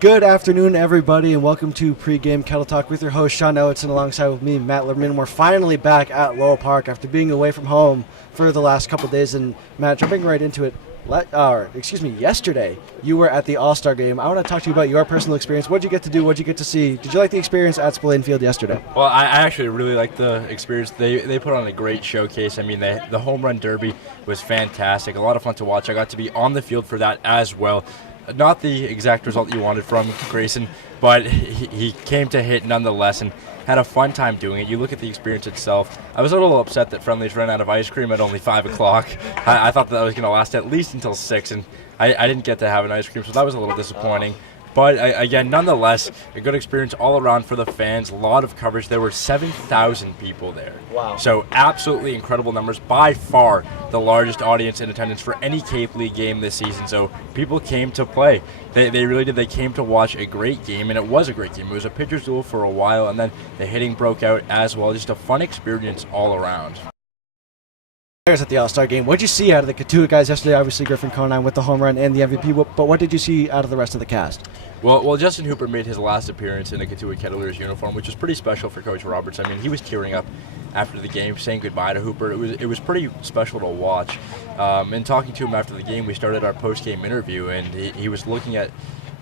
Good afternoon, everybody, and welcome to Pre-Game Kettle Talk with your host, Sean Ellertson, alongside with me, Matt Liberman. We're finally back at Lowell Park after being away from home for the last couple of days. And, Matt, jumping right into it, yesterday, you were at the All-Star Game. I want to talk to you about your personal experience. What did you get to do? What did you get to see? Did you like the experience at Spillane Field yesterday? Well, I actually really liked the experience. They put on a great showcase. I mean, the home run derby was fantastic. A lot of fun to watch. I got to be on the field for that as well. Not the exact result you wanted from Grayson, but he came to hit nonetheless and had a fun time doing it. You look at the experience itself. I was a little upset that Friendly's ran out of ice cream at only 5 o'clock. I thought that was going to last at least until 6, and I didn't get to have an ice cream, so that was a little disappointing. But, again, nonetheless, a good experience all around for the fans. A lot of coverage. There were 7,000 people there. Wow. So absolutely incredible numbers. By far the largest audience in attendance for any Cape League game this season. So people came to play. They really did. They came to watch a great game, and it was a great game. It was a pitcher's duel for a while, and then the hitting broke out as well. Just a fun experience all around. At the All-Star Game, what did you see out of the Cotuit guys yesterday? Obviously, Griffin Conine with the home run and the MVP, but what did you see out of the rest of the cast? Well, Justin Hooper made his last appearance in a Cotuit Kettleers uniform, which was pretty special for Coach Roberts. I mean, he was tearing up after the game, saying goodbye to Hooper. It was pretty special to watch. And talking to him after the game, we started our post-game interview, and he was looking at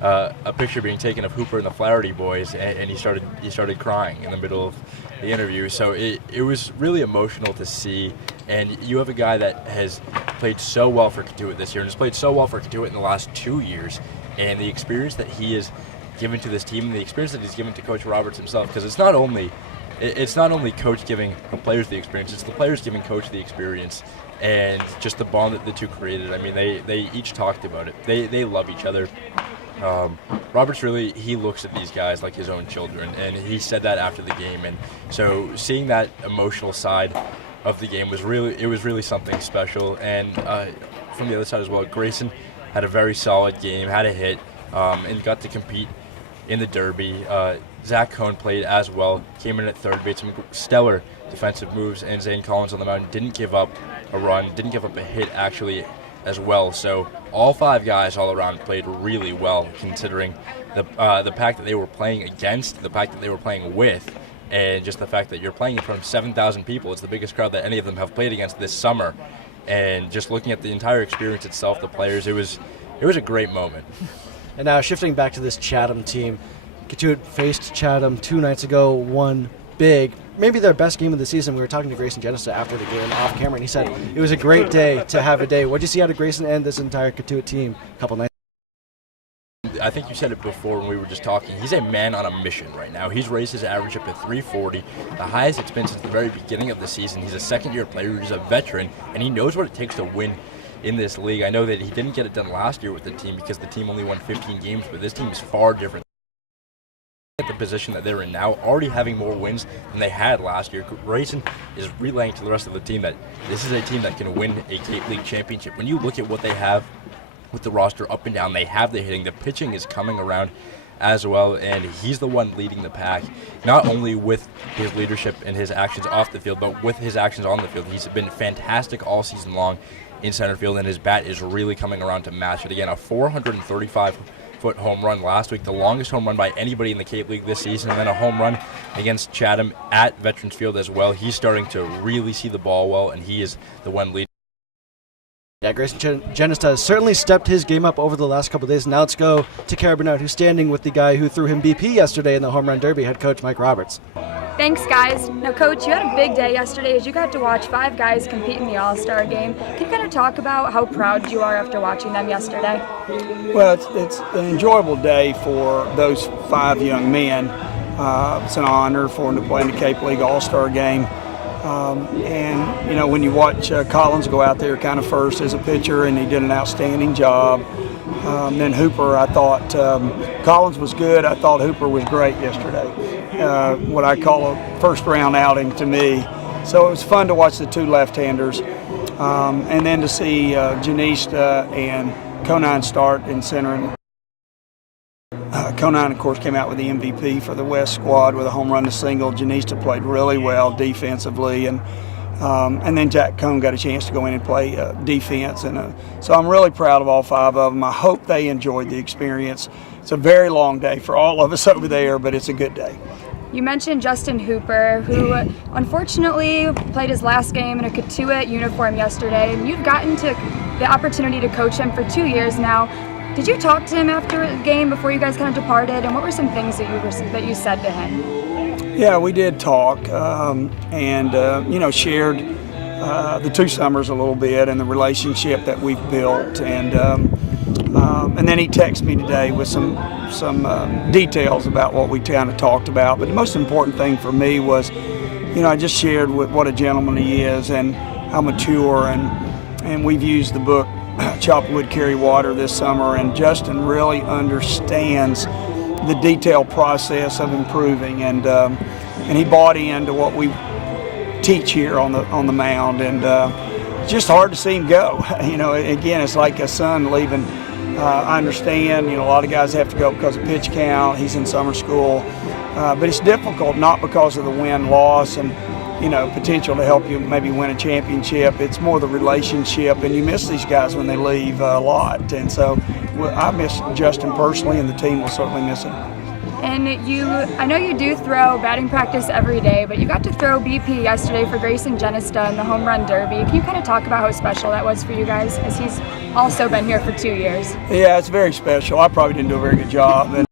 a picture being taken of Hooper and the Flaherty boys, and he started crying in the middle of the interview. So it was really emotional to see. And you have a guy that has played so well for Cotuit this year and has played so well for Cotuit in the last 2 years. And the experience that he has given to this team and the experience that he's given to Coach Roberts himself, because it's not only Coach giving the players the experience, it's the players giving Coach the experience. And just the bond that the two created. I mean, they each talked about it. They love each other. Roberts really, he looks at these guys like his own children, and he said that after the game. And so seeing that emotional side of the game was really something special. And from the other side as well, Grayson had a very solid game, had a hit, and got to compete in the derby. Zach Cohn played as well, came in at third, made some stellar defensive moves, and Zane Collins on the mound didn't give up a run, didn't give up a hit actually as well. So all 5 guys all around played really well, considering the fact that they were playing against, the fact that they were playing with, and just the fact that you're playing in front of 7,000 people. It's the biggest crowd that any of them have played against this summer. And just looking at the entire experience itself, the players, it was a great moment. And now shifting back to this Chatham team, Cotuit faced Chatham 2 nights ago, won big, maybe their best game of the season. We were talking to Grayson Genesta after the game off camera, and he said it was a great day to have a day. What did you see out of Grayson and this entire Cotuit team a couple nights? I think you said it before when we were just talking. He's a man on a mission right now. He's raised his average up to 340, the highest it's been since the very beginning of the season. He's a second-year player. He's a veteran, and he knows what it takes to win in this league. I know that he didn't get it done last year with the team because the team only won 15 games, but this team is far different. At the position that they're in now, already having more wins than they had last year. Grayson is relaying to the rest of the team that this is a team that can win a Cape League championship. When you look at what they have with the roster up and down, they have the hitting, the pitching is coming around as well, and he's the one leading the pack, not only with his leadership and his actions off the field, but with his actions on the field. He's been fantastic all season long in center field, and his bat is really coming around to match it. Again, a 435-foot home run last week, the longest home run by anybody in the Cape League this season, and then a home run against Chatham at Veterans Field as well. He's starting to really see the ball well, and he is the one leading. Yeah, Grayson Genesta has certainly stepped his game up over the last couple of days. Now let's go to Kara Biernat, who's standing with the guy who threw him BP yesterday in the home run derby, head coach Mike Roberts. Thanks, guys. Now, Coach, you had a big day yesterday as you got to watch 5 guys compete in the All-Star game. Can you kind of talk about how proud you are after watching them yesterday? Well, it's an enjoyable day for those 5 young men. It's an honor for them to play in the Cape League All-Star game. And, you know, when you watch Collins go out there kind of first as a pitcher, and he did an outstanding job. Then Hooper, I thought Collins was good. I thought Hooper was great yesterday. What I call a first-round outing to me. So it was fun to watch the 2 left-handers. And then to see Janista and Conine start in center. Conine, of course, came out with the MVP for the West squad with a home run to single. Janista played really well defensively, and And then Jack Cone got a chance to go in and play defense. And so I'm really proud of all 5 of them. I hope they enjoyed the experience. It's a very long day for all of us over there, but it's a good day. You mentioned Justin Hooper, who unfortunately played his last game in a Cotuit uniform yesterday, and you've gotten to the opportunity to coach him for 2 years now. Did you talk to him after the game before you guys kind of departed, and what were some things that you said to him? Yeah, we did talk, and shared the 2 summers a little bit and the relationship that we've built, and then he texted me today with some details about what we kind of talked about. But the most important thing for me was, I just shared what a gentleman he is and how mature, and we've used the book Chop Wood, Carry Water this summer, and Justin really understands the detailed process of improving, and he bought into what we teach here on the mound, and it's just hard to see him go. Again, it's like a son leaving. I understand, a lot of guys have to go because of pitch count. He's in summer school, but it's difficult not because of the win-loss and potential to help you maybe win a championship. It's more the relationship, and you miss these guys when they leave a lot. And so I miss Justin personally, and the team will certainly miss him. And I know you do throw batting practice every day, but you got to throw BP yesterday for Grayson Genista in the home run derby. Can you kind of talk about how special that was for you guys, as he's also been here for 2 years? Yeah, it's very special. I probably didn't do a very good job, and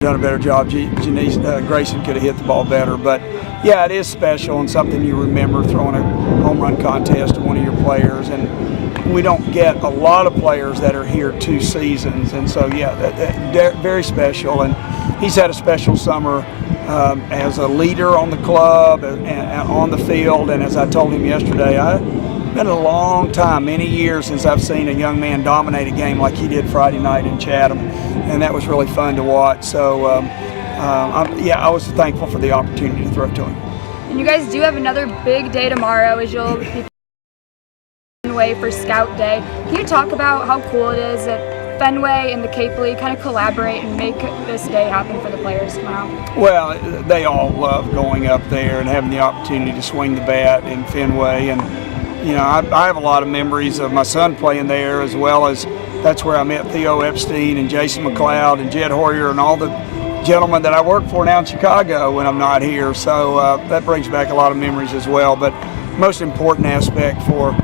done a better job. Grayson could have hit the ball better, but yeah, it is special and something you remember, throwing a home run contest to one of your players. And we don't get a lot of players that are here 2 seasons, and so yeah, that very special. And he's had a special summer as a leader on the club and on the field. And as I told him yesterday, it's been a long time, many years, since I've seen a young man dominate a game like he did Friday night in Chatham, and that was really fun to watch. So I was thankful for the opportunity to throw to him. And you guys do have another big day tomorrow, as you'll be Fenway for Scout Day. Can you talk about how cool it is that Fenway and the Cape League kind of collaborate and make this day happen for the players tomorrow? Well, they all love going up there and having the opportunity to swing the bat in Fenway. And I have a lot of memories of my son playing there, as well as that's where I met Theo Epstein and Jason McLeod and Jed Hoyer and all the gentlemen that I work for now in Chicago when I'm not here. So that brings back a lot of memories as well. But most important aspect for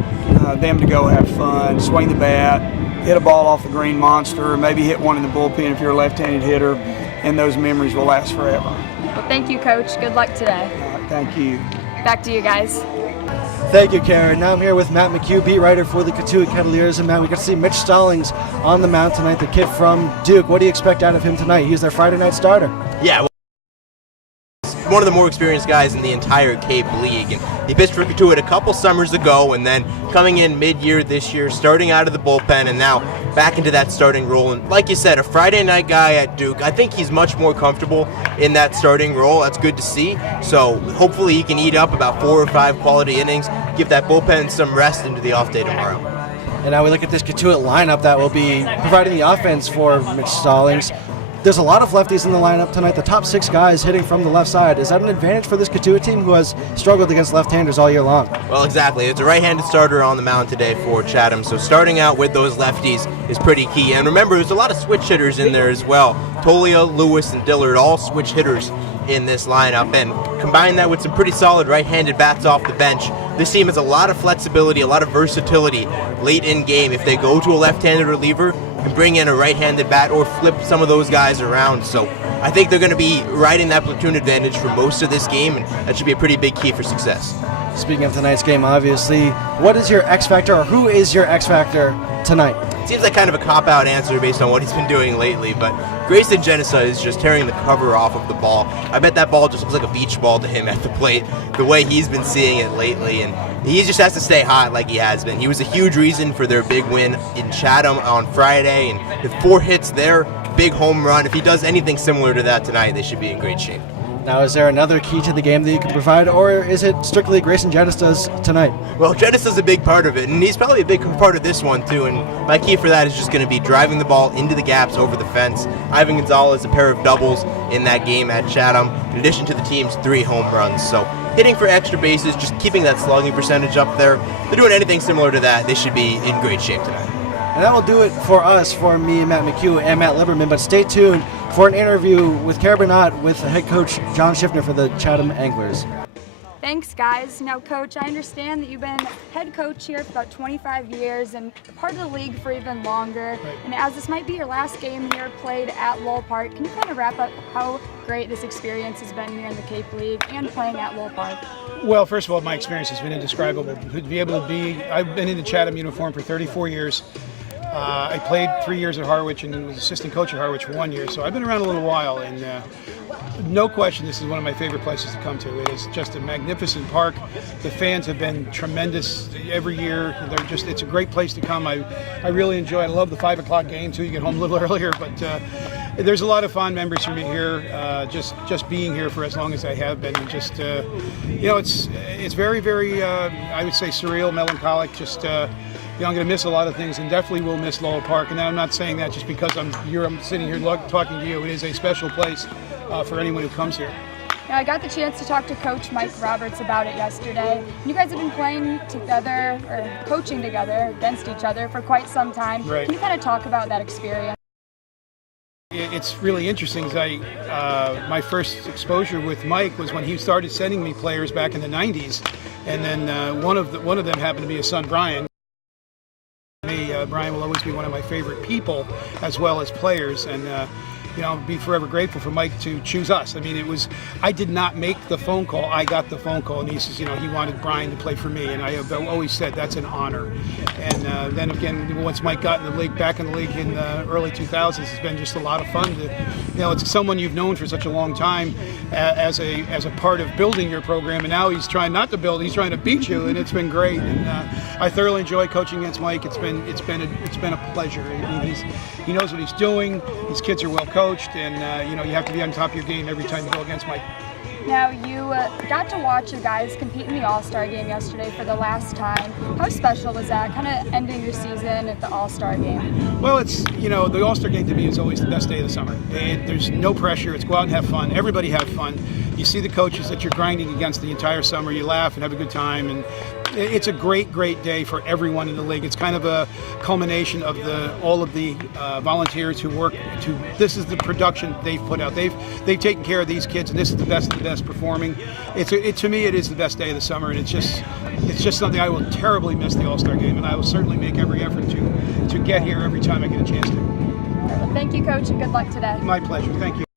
them to go have fun, swing the bat, hit a ball off the green monster, maybe hit one in the bullpen if you're a left-handed hitter, and those memories will last forever. Well, thank you, Coach. Good luck today. All right, thank you. Back to you guys. Thank you, Kara. Now I'm here with Matt McHugh, beat writer for the Cotuit Kettleers. And Matt, we got to see Mitch Stallings on the mound tonight, the kid from Duke. What do you expect out of him tonight? He's their Friday night starter. Yeah, one of the more experienced guys in the entire Cape League, and he pitched for Cotuit a couple summers ago, and then coming in mid-year this year, starting out of the bullpen, and now back into that starting role. And like you said, a Friday night guy at Duke. I think he's much more comfortable in that starting role. That's good to see. So hopefully he can eat up about 4 or 5 quality innings, give that bullpen some rest into the off day tomorrow. And now we look at this Cotuit lineup that will be providing the offense for Mitch Stallings. There's a lot of lefties in the lineup tonight. The top 6 guys hitting from the left side. Is that an advantage for this Cotuit team, who has struggled against left-handers all year long? Well, exactly. It's a right-handed starter on the mound today for Chatham, so starting out with those lefties is pretty key. And remember, there's a lot of switch hitters in there as well. Tolia, Lewis, and Dillard, all switch hitters in this lineup. And combine that with some pretty solid right-handed bats off the bench, this team has a lot of flexibility, a lot of versatility late in game. If they go to a left-handed reliever, can bring in a right-handed bat or flip some of those guys around. So I think they're going to be riding that platoon advantage for most of this game, and that should be a pretty big key for success. Speaking of tonight's game, obviously, what is your X factor, or who is your X factor tonight? Seems like kind of a cop-out answer based on what he's been doing lately, but Grayson Genista is just tearing the cover off of the ball. I bet that ball just looks like a beach ball to him at the plate, the way he's been seeing it lately, and he just has to stay hot like he has been. He was a huge reason for their big win in Chatham on Friday, and with 4 hits there, big home run. If he does anything similar to that tonight, they should be in great shape. Now, is there another key to the game that you can provide, or is it strictly Grayson Jedista's tonight? Well, Jedista's a big part of it, and he's probably a big part of this one too. And my key for that is just going to be driving the ball into the gaps over the fence. Ivan Gonzalez, a pair of doubles in that game at Chatham, in addition to the team's 3 home runs. So hitting for extra bases, just keeping that slugging percentage up there. If they're doing anything similar to that, they should be in great shape tonight. And that will do it for us, for me, Matt McHugh, and Matt Liberman. But stay tuned for an interview with Kara Biernat with head coach John Schiffner for the Chatham Anglers. Thanks, guys. Now, Coach, I understand that you've been head coach here for about 25 years and part of the league for even longer. Right. And as this might be your last game here played at Lowell Park, can you kind of wrap up how great this experience has been here in the Cape League and playing at Lowell Park? Well, first of all, my experience has been indescribable. To be able to be, I've been in the Chatham uniform for 34 years. I played 3 years at Harwich and was assistant coach at Harwich for 1 year, so I've been around a little while, and no question this is one of my favorite places to come to. It is just a magnificent park. The fans have been tremendous every year. It's a great place to come. I really enjoy it. I love the 5 o'clock game too. You get home a little earlier, but there's a lot of fond memories for me here, just being here for as long as I have been. And just, it's very, very, I would say surreal, melancholic, just, I'm going to miss a lot of things, and definitely will miss Lowell Park. And I'm not saying that just because I'm sitting here talking to you. It is a special place for anyone who comes here. Now, I got the chance to talk to Coach Mike Roberts about it yesterday. You guys have been playing together, or coaching together against each other for quite some time. Right. Can you kind of talk about that experience? It's really interesting. My first exposure with Mike was when he started sending me players back in the 90s, and then one of them happened to be his son Brian. Brian will always be one of my favorite people as well as players, and I'll be forever grateful for Mike to choose us. I mean, I did not make the phone call. I got the phone call, and he says, he wanted Brian to play for me, and I have always said that's an honor. And then again, once Mike got in the league, back in the league in the early 2000s, it's been just a lot of fun to, it's someone you've known for such a long time as a part of building your program, and now he's trying not to build, he's trying to beat you, and it's been great. And I thoroughly enjoy coaching against Mike. It's been a pleasure. I mean, he knows what he's doing. These kids are well coached, and you have to be on top of your game every time you go against Mike. Now, you got to watch you guys compete in the All-Star game yesterday for the last time. How special was that, kind of ending your season at the All-Star game? Well, it's, the All-Star game to me is always the best day of the summer. There's no pressure. It's go out and have fun. Everybody have fun. You see the coaches that you're grinding against the entire summer. You laugh and have a good time, and it's a great, great day for everyone in the league. It's kind of a culmination of all of the volunteers who work this is the production they've put out. They've taken care of these kids, and this is the best of the best performing. To me, it is the best day of the summer, and it's just something I will terribly miss, the All-Star game, and I will certainly make every effort to get here every time I get a chance to. Well, thank you, Coach, and good luck today. My pleasure. Thank you.